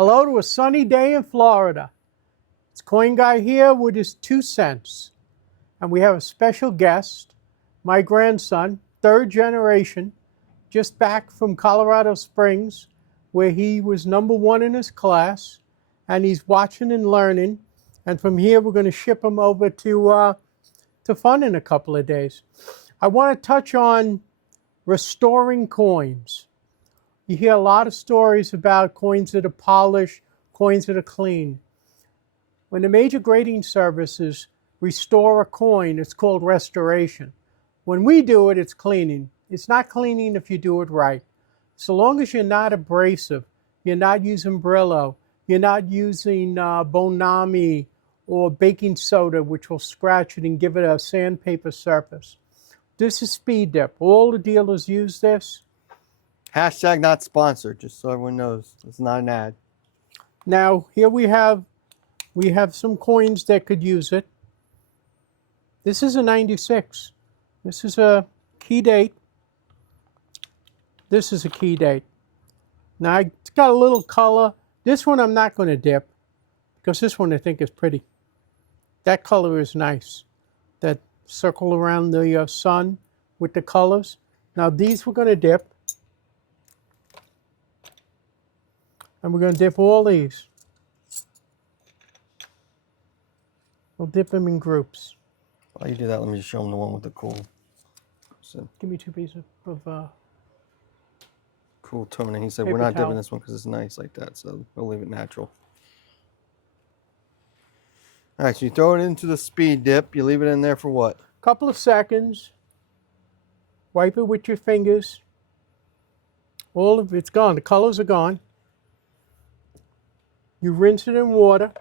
Hello to a sunny day in Florida. It's Coin Guy here with his 2 cents. And we have a special guest, my grandson, third generation, just back from Colorado Springs, where he was #1 in his class. And he's watching and learning. And from here, we're going to ship him over to fun in a couple of days. I want to touch on restoring coins. You hear a lot of stories about coins that are polished, coins that are clean. When the major grading services restore a coin, it's called restoration. When we do it, it's cleaning. It's not cleaning if you do it right. So long as you're not abrasive, you're not using Brillo, you're not using Bonami or baking soda, which will scratch it and give it a sandpaper surface. This is speed dip. All the dealers use this. Hashtag not sponsored, just so everyone knows. It's not an ad. Now, here we have some coins that could use it. This is a 96. This is a key date. This is a key date. Now, it's got a little color. This one I'm not going to dip, because this one I think is pretty. That color is nice. That circle around the sun with the colors. Now, these we're going to dip. And we're going to dip all these. We'll dip them in groups. While you do that, let me just show them the one with the cool. Give me 2 pieces of cool tone. And he said, paper we're not towel. dipping this one because it's nice like that, so we'll leave it natural. All right, so you throw it into the speed dip. You leave it in there for what? Couple of seconds. Wipe it with your fingers. All of it's gone. The colors are gone. You rinse it in water.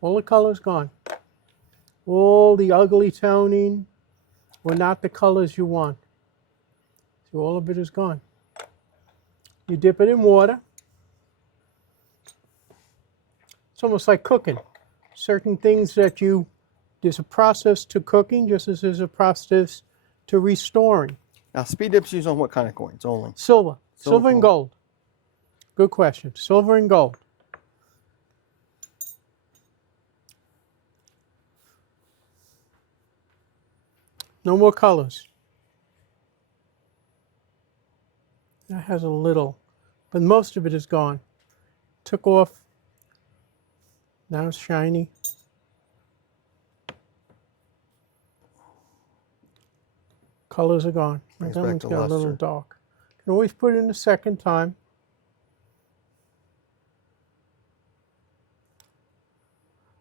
All the color's gone. All the ugly toning were not the colors you want. So all of it is gone. You dip it in water. It's almost like cooking. Certain things that there's a process to cooking just as there's a process to restoring. Now, speed dips used on what kind of coins only? Silver. Silver and gold. Good question. Silver and gold. No more colors. That has a little, but most of it is gone. Took off. Now it's shiny. Colors are gone. That one's got a little dark. You can always put it in a second time.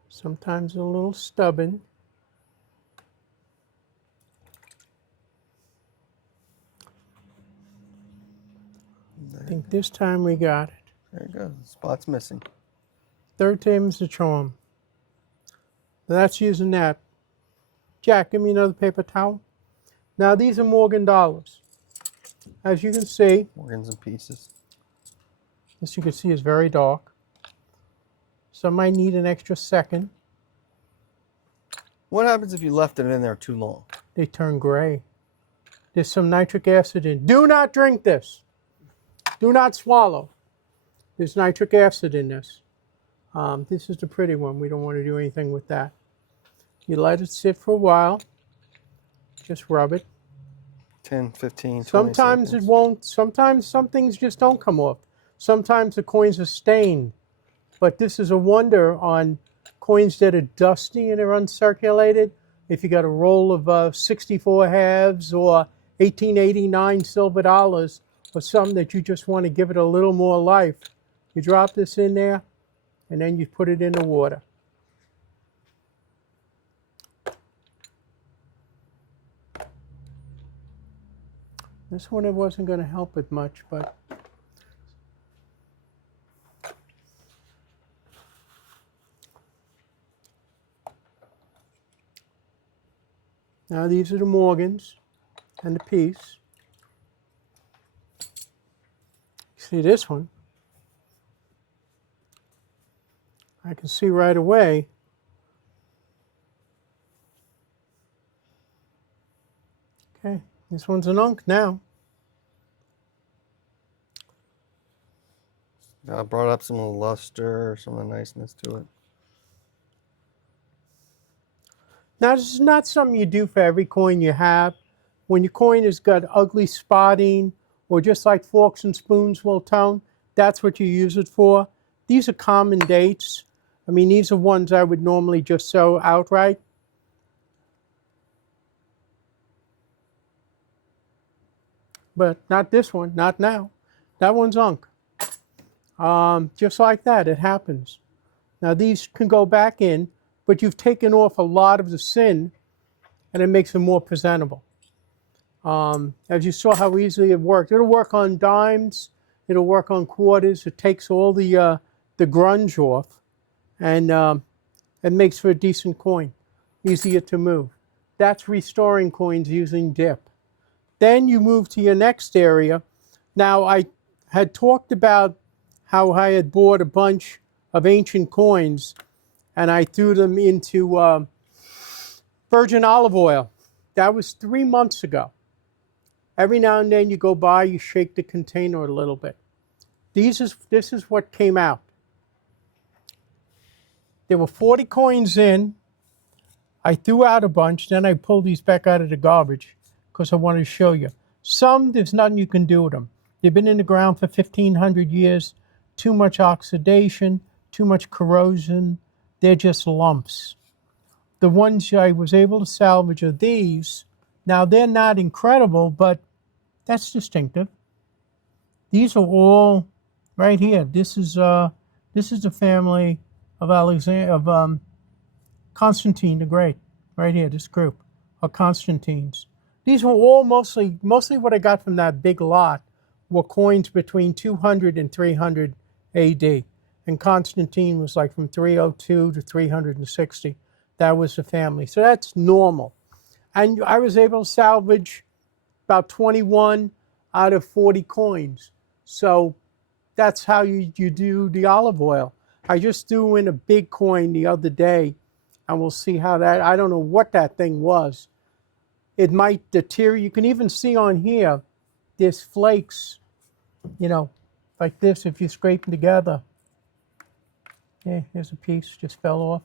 Sometimes a little stubborn. I think this time we got it. There you go. The spot's missing. Third time's the charm. That's using that. Jack, give me another paper towel. Now these are Morgan dollars. As you can see, Morgans and pieces. this you can see is very dark. Some might need an extra second. What happens if you left it in there too long? They turn gray. There's some nitric acid in. Do not drink this. Do not swallow. There's nitric acid in this. This is the pretty one. We don't want to do anything with that. You let it sit for a while. Just rub it. 10, 15, 20 Sometimes seconds. it won't. Sometimes some things just don't come off. Sometimes the coins are stained. But this is a wonder on coins that are dusty and are uncirculated. If you got a roll of 64 halves or 1889 silver dollars or something that you just want to give it a little more life, you drop this in there and then you put it in the water. This one it wasn't going to help it much, but now these are the Morgans and the piece. See this one? I can see right away Okay, this one's an unk now. Brought up some luster or some of the niceness to it. Now, this is not something you do for every coin you have. When your coin has got ugly spotting, or just like forks and spoons will tone, that's what you use it for. These are common dates. I mean, these are ones I would normally just sell outright. But not this one, not now. That one's unk. Just like that, it happens. Now these can go back in, but you've taken off a lot of the sin, and it makes them more presentable. As you saw how easily it worked. It'll work on dimes, it'll work on quarters. It takes all the grunge off, and it makes for a decent coin, easier to move. That's restoring coins using dip. Then you move to your next area. Now, I had talked about how I had bought a bunch of ancient coins, and I threw them into virgin olive oil. That was 3 months ago. Every now and then you go by, you shake the container a little bit. This is what came out. There were 40 coins in. I threw out a bunch, then I pulled these back out of the garbage because I wanted to show you. Some, there's nothing you can do with them. They've been in the ground for 1,500 years. Too much oxidation, too much corrosion. They're just lumps. The ones I was able to salvage are these. Now, they're not incredible, but that's distinctive. These are all right here. This is the family of Constantine the Great. Right here, this group of Constantines. These were all mostly what I got from that big lot were coins between 200 and 300 AD. And Constantine was like from 302 to 360. That was the family. So that's normal. And I was able to salvage about 21 out of 40 coins. So that's how you do the olive oil. I just threw in a big coin the other day, and we'll see how that, I don't know what that thing was. It might deteriorate. You can even see on here, there's flakes, you know, like this if you scrape them together. Yeah, here's a piece, just fell off.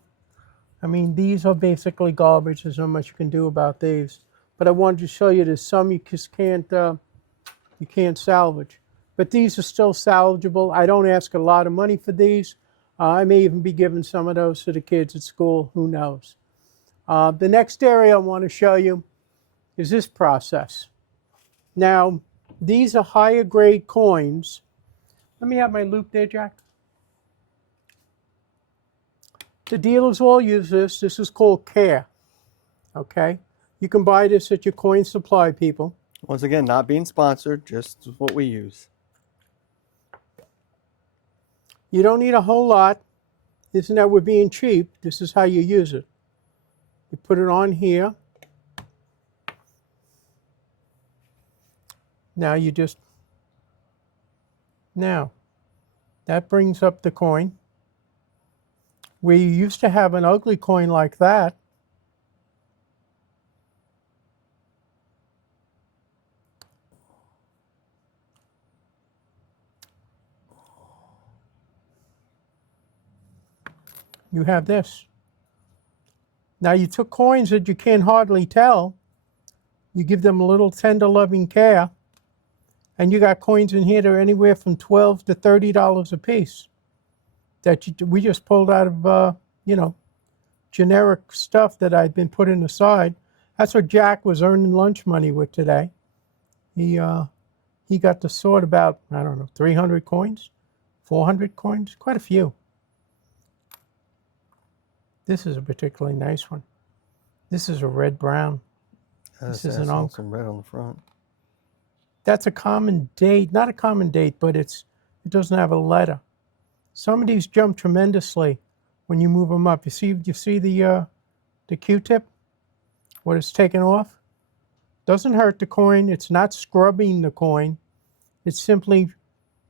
I mean, these are basically garbage. There's not much you can do about these. But I wanted to show you there's some you just can't salvage. But these are still salvageable. I don't ask a lot of money for these. I may even be giving some of those to the kids at school. Who knows? The next area I want to show you is this process. Now, these are higher grade coins. Let me have my loop there, Jack. The dealers all use this. This is called care. Okay? You can buy this at your coin supply people. Once again, not being sponsored, just what we use. You don't need a whole lot. Isn't that we're being cheap? This is how you use it. You put it on here. Now that brings up the coin. We used to have an ugly coin like that. You have this. Now you took coins that you can't hardly tell. You give them a little tender loving care. And you got coins in here that are anywhere from $12 to $30 a piece that we just pulled out of, generic stuff that I'd been putting aside. That's what Jack was earning lunch money with today. He got to sort about, 300 coins, 400 coins, quite a few. This is a particularly nice one. This is a red-brown. This is an unk. Some red on the front. That's a common date, not a common date, but it doesn't have a letter. Some of these jump tremendously when you move them up. You see the Q-tip, what it's taken off? Doesn't hurt the coin. It's not scrubbing the coin. It's simply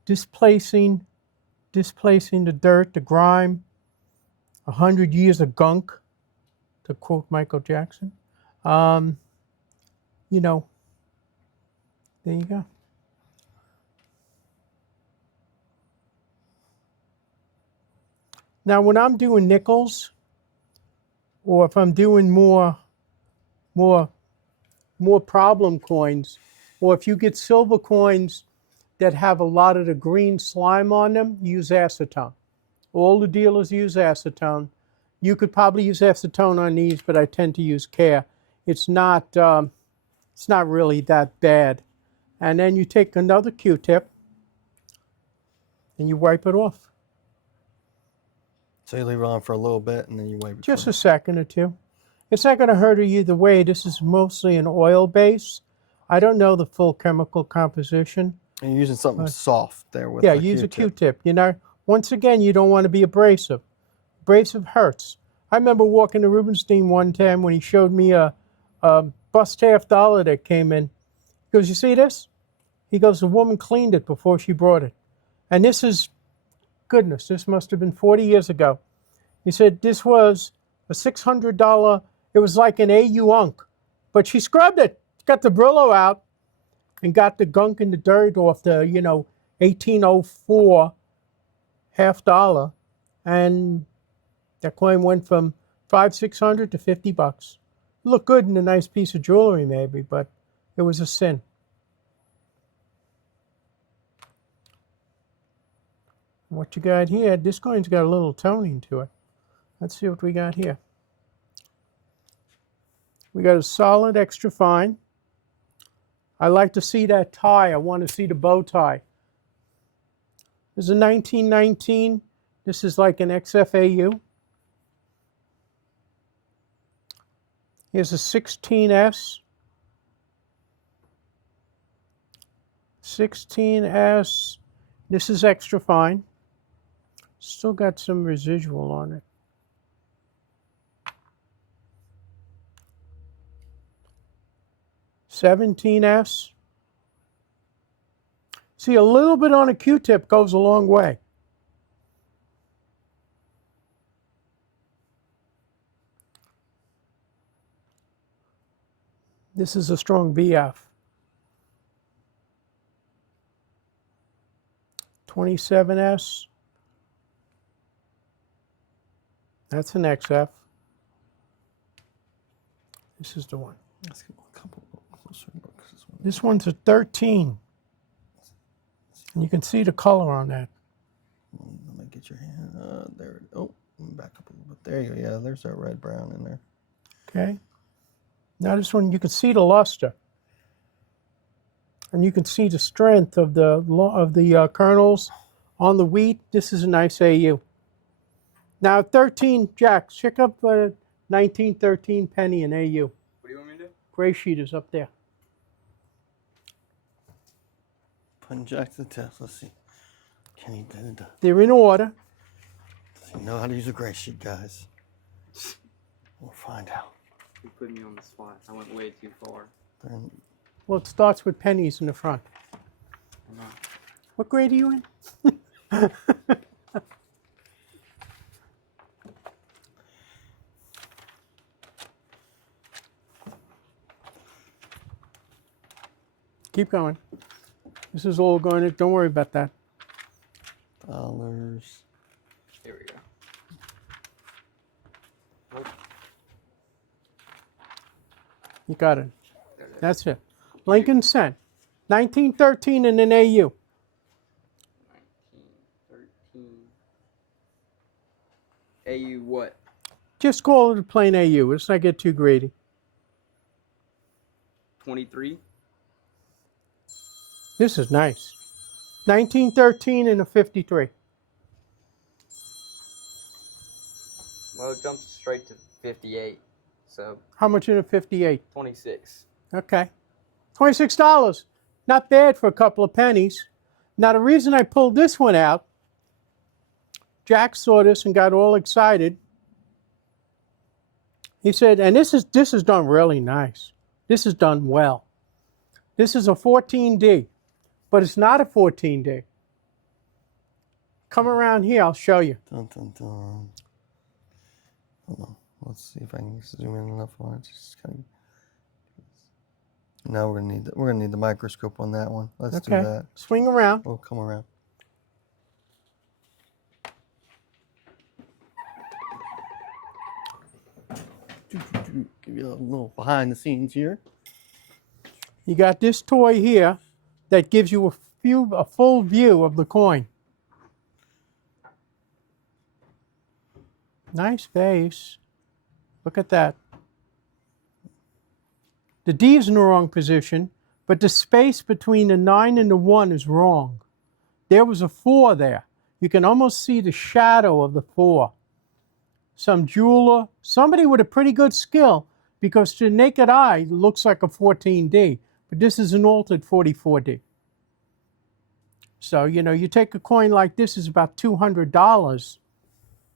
displacing the dirt, the grime, 100 years of gunk, to quote Michael Jackson. There you go. Now, when I'm doing nickels, or if I'm doing more problem coins, or if you get silver coins that have a lot of the green slime on them, use acetone. All the dealers use acetone. You could probably use acetone on these, but I tend to use Care. It's not really that bad. And then you take another Q-tip and you wipe it off. So you leave it on for a little bit and then you wipe it. Just a second or two. It's not going to hurt you either way. This is mostly an oil base. I don't know the full chemical composition. And you're using something soft there with Yeah, the use a Q-tip. Q-tip. You know, once again, you don't want to be abrasive. Abrasive hurts. I remember walking to Rubenstein one time when he showed me a bust $half that came in. He goes, "You see this?" He goes, "The woman cleaned it before she brought it." And this is, goodness, this must have been 40 years ago. He said this was a $600, it was like an AU Unk, but she scrubbed it, got the Brillo out, and got the gunk and the dirt off the, 1804 $half, and that coin went from $500-600 to $50. It looked good in a nice piece of jewelry maybe, but it was a sin. What you got here, this coin's got a little toning to it. Let's see what we got here. We got a solid extra fine. I like to see that tie. I want to see the bow tie. This is a 1919. This is like an XFAU. Here's a 16S. 16S. This is extra fine. Still got some residual on it. $17S. See, a little bit on a Q-tip goes a long way. This is a strong BF. 27S. That's an XF. This is the one. Let's get a couple closer looks. This one's a 13. And you can see the color on that. Let me get your hand. There. Oh, back up a little bit. There you go. Yeah, there's that red brown in there. Okay. Now this one, you can see the luster. And you can see the strength of the kernels on the wheat. This is a nice AU. Now 13, Jack, check up 1913 penny in AU. What do you want me to do? Gray sheet is up there. Putting Jack to the test. Let's see. Can he do it? They're in order. Does he know how to use a gray sheet, guys? We'll find out. You put me on the spot. I went way too far. Well, it starts with pennies in the front. I know. What grade are you in? Keep going. This is all going to, don't worry about that. Dollars. Here we go. You got it. That's it. Lincoln cent. 1913 in an AU. 1913. AU what? Just call it a plain AU. Let's not get too greedy. 23. This is nice. 1913 and a 53. Well, it jumps straight to 58. So How much in a 58? 26. Okay. $26. Not bad for a couple of pennies. Now, the reason I pulled this one out, Jack saw this and got all excited. He said, and this is done really nice. This is done well. This is a 14D, but it's not a 14D. Come around here, I'll show you. Dun, dun, dun. Hold on. Let's see if I can zoom in enough on it. Just kind of. Now we're gonna need the microscope on that one. Let's do that. Swing around. We'll come around. Give you a little behind the scenes here. You got this toy here that gives you a full view of the coin. Nice vase. Look at that. The D is in the wrong position, but the space between the 9 and the 1 is wrong. There was a 4 there. You can almost see the shadow of the 4. Some jeweler, somebody with a pretty good skill, because to the naked eye, it looks like a 14D, but this is an altered 44D. So, you know, you take a coin like this, is about $200.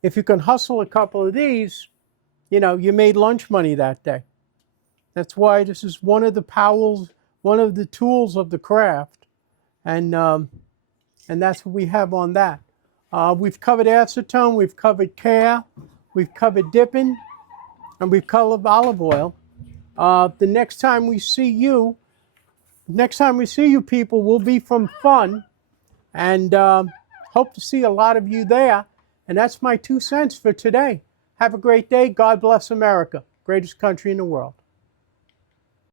If you can hustle a couple of these, you know, you made lunch money that day. That's why this is one of the tools of the craft, and that's what we have on that. We've covered acetone, we've covered care, we've covered dipping, and we've covered olive oil. The next time we see you people, will be from Fun, and hope to see a lot of you there. And that's my 2 cents for today. Have a great day. God bless America, greatest country in the world.